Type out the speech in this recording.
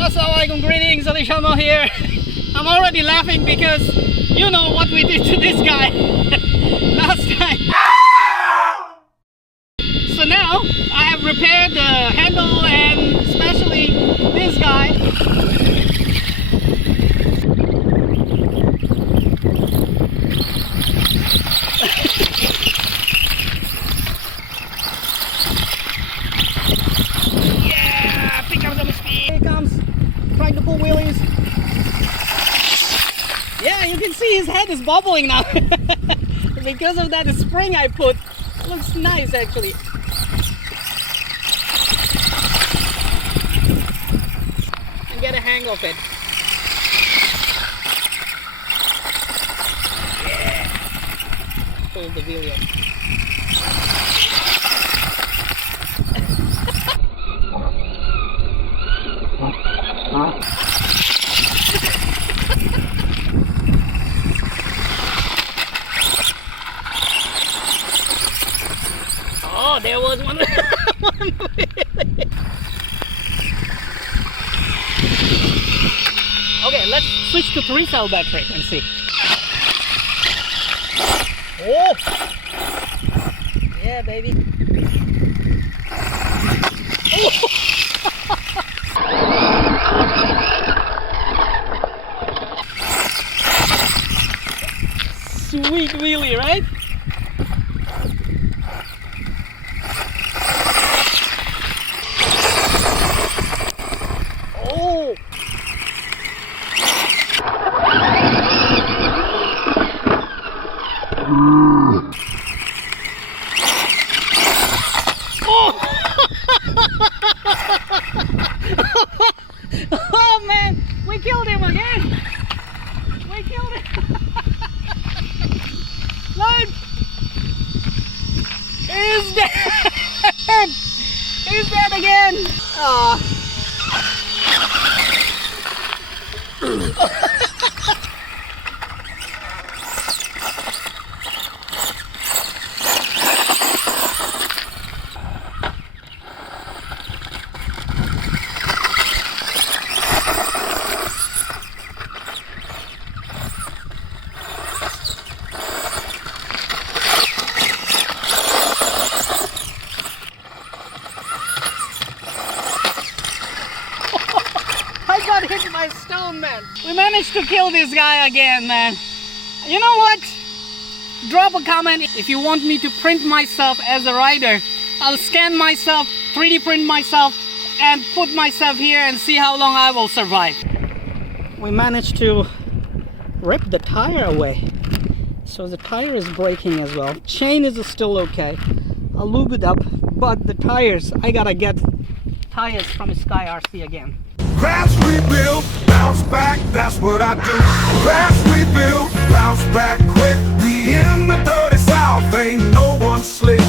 Assalamualaikum, greetings, Ali Sharma here. I'm already laughing because you know what we did to this guy last time. So now I have repaired the handle and especially this guy. Yeah, pick up some speed. Here he comes, trying to pull wheelies. Yeah, you can see his head is bobbling now. Because of that spring I put. Looks nice actually. And get a hang of it. Yeah. Pull the wheel in. Oh, there was one. Okay, let's switch to 3-cell battery and see. Oh, yeah, baby. Oh. Sweet wheelie, right? Oh! Oh! Oh man, we killed him again. We killed him. Look! He's dead! He's dead again! Oh. I got hit by a stone, man. We managed to kill this guy again, man. You know what? Drop a comment if you want me to print myself as a rider. I'll scan myself, 3D print myself, and put myself here and see how long I will survive. We managed to rip the tire away. So the tire is breaking as well. Chain is still okay. I'll lube it up, but the tires, I gotta get tires from Sky RC again. Crash, rebuild, bounce back, that's what I do. Crash, rebuild, bounce back quick. We in the dirty south, ain't no one slick.